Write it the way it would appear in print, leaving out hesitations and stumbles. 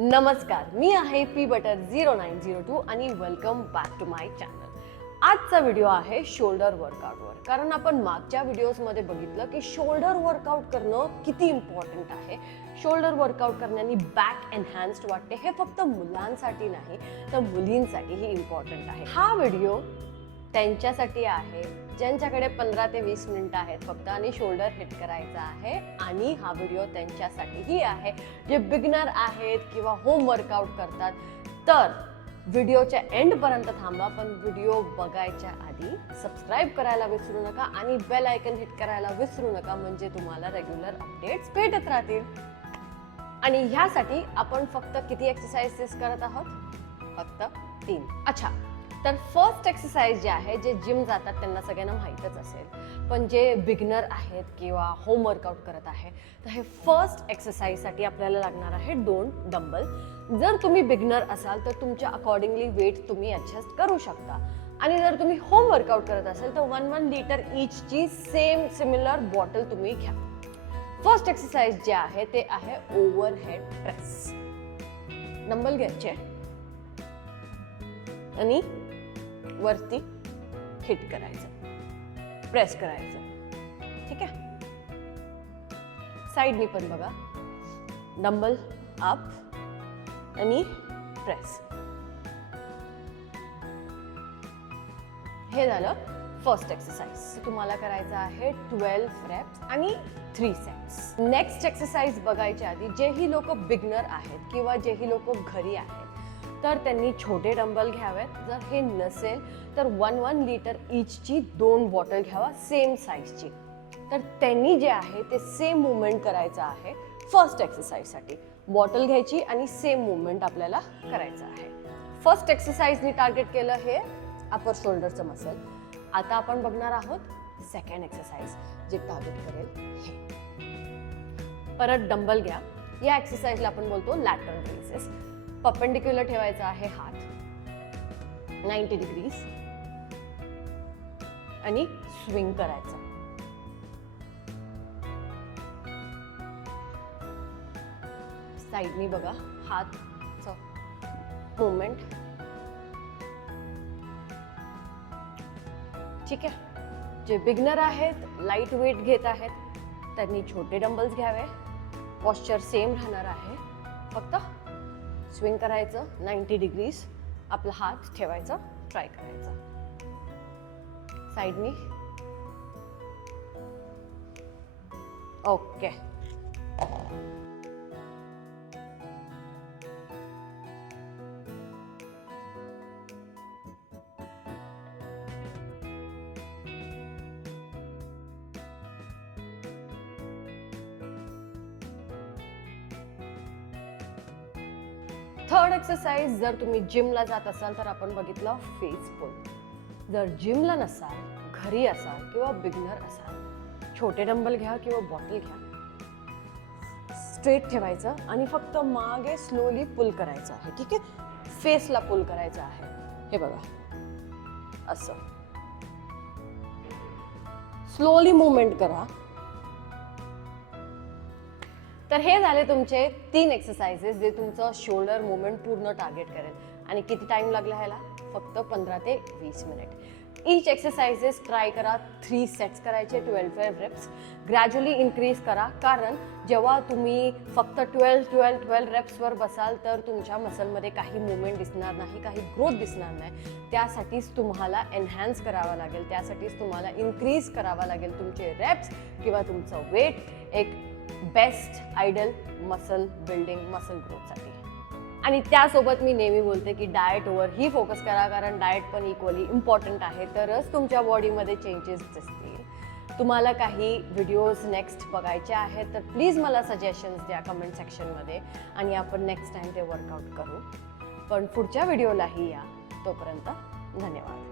नमस्कार, मी आहे P butter 0902 आणि welcome back to my channel. आजचा व्हिडिओ आहे शोल्डर वर्कआउटवर. कारण आपण मागच्या व्हिडिओजमध्ये बघितलं की शोल्डर वर्कआउट करणं किती इम्पॉर्टंट आहे. शोल्डर वर्कआउट करण्याने बॅक एनहान्स्ड वाटते. हे फक्त मुलांसाठी नाही तर मुलींसाठीही इम्पॉर्टंट आहे. हा व्हिडिओ त्यांच्यासाठी आहे ज्यांच्याकडे 15 ते 20 मिनिटं आहेत फक्त आणि शोल्डर हिट करायचा आहे. आणि हा व्हिडिओ त्यांच्यासाठीही आहे जे बिगिनर आहेत किंवा होम वर्कआउट करतात. तर व्हिडिओच्या एंडपर्यंत थांबा, पण व्हिडिओ बघायच्या आधी सबस्क्राईब करायला विसरू नका आणि बेल आयकन हिट करायला विसरू नका, म्हणजे तुम्हाला रेग्युलर अपडेट्स भेटत राहतील. आणि ह्यासाठी आपण फक्त किती एक्सरसाइजेस करत आहोत? फक्त 3. अच्छा, तर फर्स्ट एक्सरसाइज जे आहे, जे जिम जातात त्यांना सगळ्यांना माहीतच असेल, पण जे बिगिनर आहेत किंवा होम वर्कआउट करत आहे तर हे फर्स्ट एक्सरसाइजसाठी आपल्याला लागणार आहे 2 डंबल. जर तुम्ही बिगिनर असाल तर तुमच्या अकॉर्डिंगली वेट तुम्ही ॲडजस्ट करू शकता. आणि जर तुम्ही होम वर्कआउट करत असाल तर 1 लिटर ईचची सिमिलर बॉटल तुम्ही घ्या. फर्स्ट एक्सरसाइज जे आहे ते आहे ओव्हरहेड प्रेस. डंबल घ्यायचे आणि वरती हिट करायचं, प्रेस करायचं. ठीक आहे, साइडनी पण बघा. डंबल अप आणि प्रेस. हे झालं फर्स्ट एक्सरसाइज. तुम्हाला करायचं आहे 12 रेप्स आणि 3 सेट्स. नेक्स्ट एक्सरसाइज बघायच्या आधी जेही लोक बिगिनर आहेत किंवा जेही लोक घरी आहेत तर त्यांनी छोटे डंबल घ्यावेत. जर हे नसेल तर 1 लिटर ईचची 2 बॉटल घ्यावा सेम साईजची. तर त्यांनी जे आहे ते सेम मुवमेंट करायचं आहे फर्स्ट एक्सरसाइजसाठी. बॉटल घ्यायची आणि सेम मुवमेंट आपल्याला करायचं आहे. फर्स्ट एक्सरसाइजनी टार्गेट केलं हे अपर शोल्डरचं मसल. आता आपण बघणार आहोत सेकंड एक्सरसाइज जे टार्गेट करेल हे. परत डंबल घ्या. या एक्सरसाइजला आपण बोलतो लॅटरल रेसेस. परपेंडिक्युलर ठेवायचा आहे हात 90 डिग्रीज आणि स्विंग करायचं. साइडनी बघा हातचं मुवमेंट. ठीक आहे, जे बिगिनर आहेत लाईट वेट घेत आहेत त्यांनी छोटे डंबल्स घ्यावे. पॉस्चर सेम राहणार आहे, फक्त स्विंग करायचं 90 डिग्रीज. आपला हात ठेवायचा, ट्राय करायचा साइडनी. Okay, third exercise. जर तुम्ही जिमला जात असाल तर आपण बघितलं फेस पुल. जर जिमला नसाल, घरी असाल किंवा बिगिनर असाल, छोटे डंबल घ्या किंवा बॉटल घ्या. स्ट्रेट ठेवायचं आणि फक्त मागे स्लोली पुल करायचं आहे. ठीक आहे, फेसला पुल करायचं आहे. हे बघा असं स्लोली मुवमेंट करा. तर हे झाले तुमचे 3 एक्सरसाइजेस जे तुमचं शोल्डर मुवमेंट पूर्ण टार्गेट करेल. आणि किती टाइम लागला ह्याला? फक्त 15 ते 20 मिनिट. ईच एक्सरसाइजेस ट्राय करा. 3 सेट्स करायचे, 12 रेप्स. ग्रॅज्युअली इन्क्रीज करा, कारण जेव्हा तुम्ही फक्त 12 रेप्सवर बसाल तर तुमच्या मसलमध्ये काही मुवमेंट दिसणार नाही, काही ग्रोथ दिसणार नाही. त्यासाठीच तुम्हाला एनहान्स करावा लागेल, त्यासाठीच तुम्हाला इन्क्रीज करावा लागेल तुमचे रेप्स किंवा तुमचं वेट एक best ideal muscle building, muscle ग्रोथसाठी. आणि त्यासोबत मी नेहमी बोलते की डाएटवर ही फोकस करा, कारण डाएट पण इक्वली इम्पॉर्टंट आहे. तरच तुमच्या बॉडीमध्ये चेंजेस दिसतील. तुम्हाला काही व्हिडिओज नेक्स्ट बघायचे आहेत तर प्लीज मला सजेशन्स द्या कमेंट सेक्शनमध्ये आणि आपण नेक्स्ट टाइम ते वर्कआउट करू. पण पुढच्या व्हिडिओलाही या. तोपर्यंत धन्यवाद.